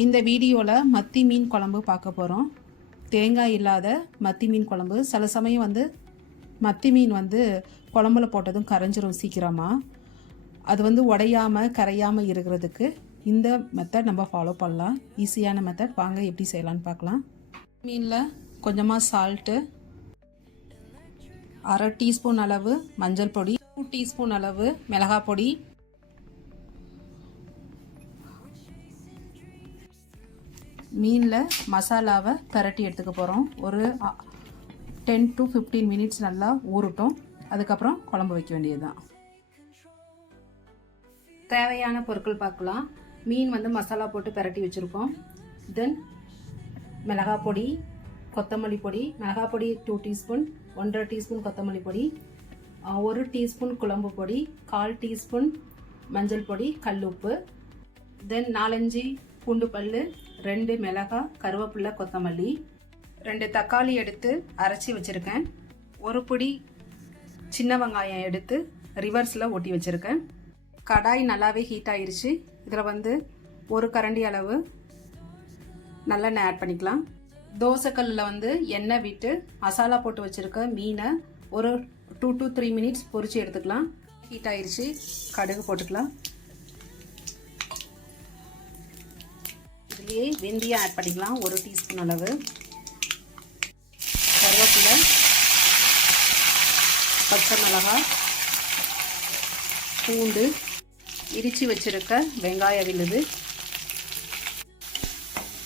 இந்த வீடியோவில் மத்தி மீன் குழம்பு பார்க்க போகிறோம். தேங்காய் இல்லாத மத்தி மீன் குழம்பு. சில சமயம் வந்து மத்தி மீன் வந்து குழம்புல போட்டதும் கரைஞ்சிரும் சீக்கிரமாக. அது வந்து உடையாமல் கரையாமல் இருக்கிறதுக்கு இந்த மெத்தட் நம்ம ஃபாலோ பண்ணலாம். ஈஸியான மெத்தட். வாங்க எப்படி செய்யலான்னு பார்க்கலாம். மீனில் கொஞ்சமாக சால்ட்டு, 1/2 டீஸ்பூன் அளவு மஞ்சள் பொடி, 2 டீஸ்பூன் அளவு மிளகாய் பொடி, மீனில் மசாலாவை பரட்டி எடுத்துக்க போகிறோம். ஒரு 10 to 15 மினிட்ஸ் நல்லா ஊறட்டும். அதுக்கப்புறம் குழம்பு வைக்க வேண்டியது தான். தேவையான பொருட்கள் பார்க்கலாம். மீன் வந்து மசாலா போட்டு பரட்டி வச்சுருக்கோம். தென் மிளகாய் பொடி, கொத்தமல்லி பொடி. மிளகாய் பொடி 2 டீஸ்பூன், 1/2 டீஸ்பூன் கொத்தமல்லி பொடி, 1 டீஸ்பூன் குழம்பு பொடி, 1/4 டீஸ்பூன் மஞ்சள் பொடி, கல் உப்பு, தென் 4-5 பூண்டு பல், 2 மிளகாய், கருவேப்பிலை, கொத்தமல்லி, 2 தக்காளி எடுத்து அரைச்சி வச்சுருக்கேன். ஒரு பிடி சின்ன வெங்காயம் எடுத்து ரிவர்ஸில் ஒட்டி வச்சுருக்கேன். கடாய் நல்லாவே ஹீட் ஆயிடுச்சு. இதில் வந்து ஒரு கரண்டி அளவு நல்லெண்ணெய் ஆட் பண்ணிக்கலாம். தோசைக்கல்லில் வந்து எண்ணெய் விட்டு மசாலா போட்டு வச்சுருக்க மீனை ஒரு 2 to 3 மினிட்ஸ் பொரிச்சு எடுத்துக்கலாம். ஹீட் ஆயிடுச்சு. கடுகு போட்டுக்கலாம். இதுலேயே வெந்தயம் ஆட் பண்ணிக்கலாம், 1 டீஸ்பூன் அளவு. கருவேப்பிலை, பச்சை மிளகாய், பூண்டு, இடித்து வச்சுருக்க வெங்காயம் விழுது.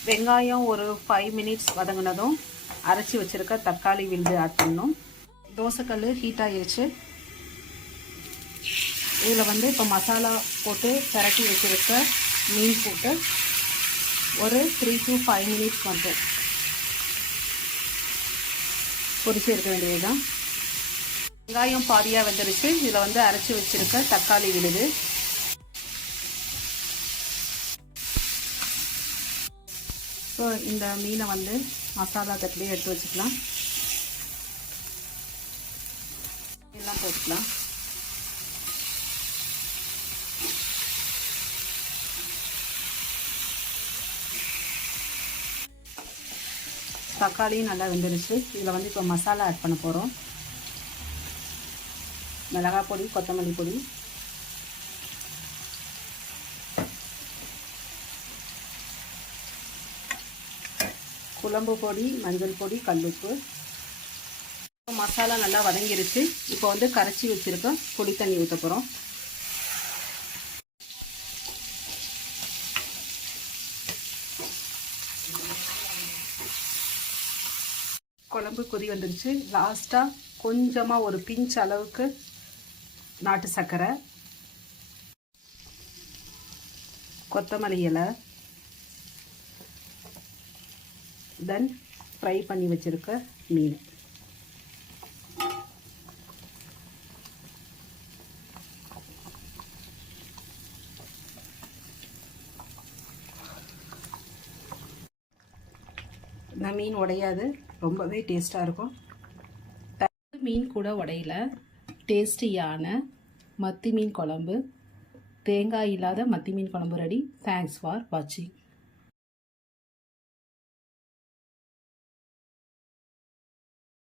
வெங்காயம் ஒரு 5 மினிட்ஸ் வதங்கினதும் அரைச்சி வச்சுருக்க தக்காளி விழுது ஆட் பண்ணணும். தோசைக்கல் ஹீட் ஆகிடுச்சு. இதில் வந்து இப்போ மசாலா போட்டு பரட்டி வச்சுருக்க மீன் போட்டு ஒரு 3 to 5 மினிட்ஸ் மட்டும் பொரிச்சு எடுக்க வேண்டியது தான். வெங்காயம் பாதியாக வந்துருச்சு. இதில் வந்து அரைச்சி வச்சுருக்க தக்காளி விழுது. ஸோ இந்த மீனை வந்து மசாலா தட்டிலே எடுத்து வச்சுக்கலாம். எல்லாம் போட்டுக்கலாம். தக்காளியும் நல்லா வெந்துருச்சு. இதில் வந்து இப்போ மசாலா ஆட் பண்ண போகிறோம். மிளகாய் பொடி, கொத்தமல்லி பொடி, குழம்பு பொடி, மஞ்சள் பொடி, கல்லுப்பு. மசாலா நல்லா வதங்கிருச்சு. இப்போ வந்து கரைச்சி வச்சுருக்க புளி தண்ணி ஊற்ற போகிறோம். குழம்பு கொதி வந்துருச்சு. லாஸ்ட்டாக கொஞ்சமாக ஒரு பிஞ்ச் அளவுக்கு நாட்டு சர்க்கரை, கொத்தமல்லி இலை, தென் ஃப்ரை பண்ணி வச்சுருக்க மீன். இந்த மீன் உடையாது, ரொம்பவே டேஸ்ட்டாக இருக்கும். மீன் கூட உடையில டேஸ்டியான மத்தி மீன் குழம்பு, தேங்காய் இல்லாத மத்தி மீன் குழம்பு ரெடி. தேங்க்ஸ் ஃபார் வாட்சிங்.